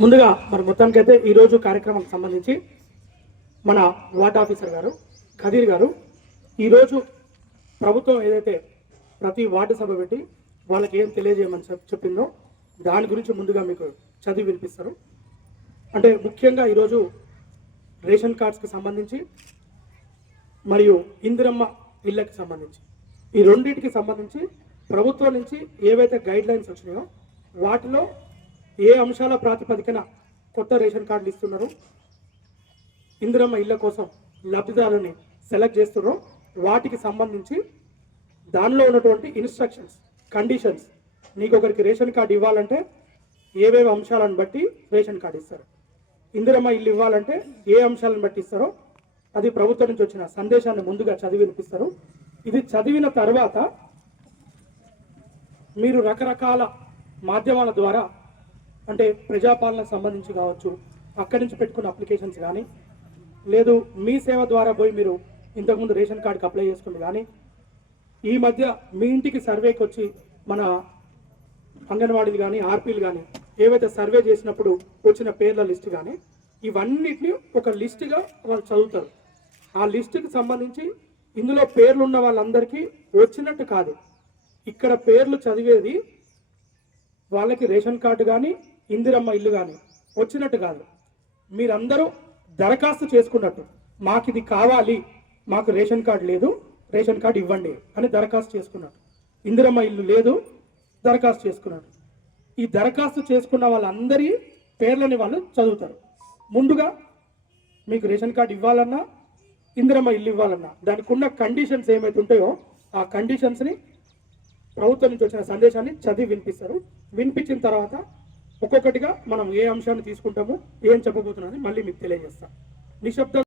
ముందుగా మరి మొత్తానికైతే ఈరోజు కార్యక్రమానికి సంబంధించి మన వార్డ్ ఆఫీసర్ గారు ఖదీర్ గారు ఈరోజు ప్రభుత్వం ఏదైతే ప్రతి వార్డు సభ పెట్టి వాళ్ళకి ఏం తెలియజేయమని చెప్పిందో దాని గురించి ముందుగా మీకు చదివి వినిపిస్తారు. అంటే ముఖ్యంగా ఈరోజు రేషన్ కార్డ్స్కి సంబంధించి మరియు ఇందిరమ్మ ఇళ్ళకి సంబంధించి ఈ రెండింటికి సంబంధించి ప్రభుత్వం నుంచి ఏవైతే గైడ్ లైన్స్ వచ్చినాయో వాటిలో ఏ అంశాల ప్రాతిపదికన కొత్త రేషన్ కార్డులు ఇస్తున్నారో, ఇందిరమ్మ ఇళ్ళ కోసం లబ్ధిదారుని సెలెక్ట్ చేస్తున్నారో వాటికి సంబంధించి దానిలో ఉన్నటువంటి ఇన్స్ట్రక్షన్స్, కండిషన్స్, నీకు ఒకరికి రేషన్ కార్డు ఇవ్వాలంటే ఏవేవి అంశాలను బట్టి రేషన్ కార్డు ఇస్తారు, ఇందిరమ్మ ఇల్లు ఇవ్వాలంటే ఏ అంశాలను బట్టి ఇస్తారో అది ప్రభుత్వం నుంచి వచ్చిన సందేశాన్ని ముందుగా చదివి వినిపిస్తారు. ఇది చదివిన తర్వాత మీరు రకరకాల మాధ్యమాల ద్వారా అంటే ప్రజాపాలనకు సంబంధించి కావచ్చు, అక్కడి నుంచి పెట్టుకున్న అప్లికేషన్స్ కానీ, లేదు మీ సేవ ద్వారా పోయి మీరు ఇంతకుముందు రేషన్ కార్డుకి అప్లై చేసుకుంది కానీ, ఈ మధ్య మీ ఇంటికి సర్వేకి వచ్చి మన అంగన్వాడీలు కానీ ఆర్పీలు కానీ ఏవైతే సర్వే చేసినప్పుడు వచ్చిన పేర్ల లిస్టు కానీ ఇవన్నిటిని ఒక లిస్టుగా వాళ్ళు చదువుతారు. ఆ లిస్టుకి సంబంధించి ఇందులో పేర్లు ఉన్న వాళ్ళందరికీ వచ్చినట్టు కాదు, ఇక్కడ పేర్లు చదివేది వాళ్ళకి రేషన్ కార్డు కానీ ఇందిరమ్మ ఇల్లు కానీ వచ్చినట్టు కాదు, మీరందరూ దరఖాస్తు చేసుకున్నట్టు. మాకు ఇది కావాలి, మాకు రేషన్ కార్డు లేదు, రేషన్ కార్డు ఇవ్వండి అని దరఖాస్తు చేసుకున్నట్టు. ఇందిరమ్మ ఇల్లు లేదు, దరఖాస్తు చేసుకున్నాడు. ఈ దరఖాస్తు చేసుకున్న వాళ్ళందరి పేర్లని వాళ్ళు చదువుతారు. ముందుగా మీకు రేషన్ కార్డు ఇవ్వాలన్నా ఇందిరమ్మ ఇల్లు ఇవ్వాలన్నా దానికి ఉన్న కండిషన్స్ ఏమైతే ఉంటాయో ఆ కండిషన్స్ని ప్రభుత్వం నుంచి వచ్చిన సందేశాన్ని చదివి వినిపిస్తారు. వినిపించిన తర్వాత ఒక్కొక్కటిగా మనం ఏ అంశాన్ని తీసుకుంటామో ఏం చెప్పబోతున్నది మళ్ళీ మీకు తెలియజేస్తాం. నిశ్శబ్ద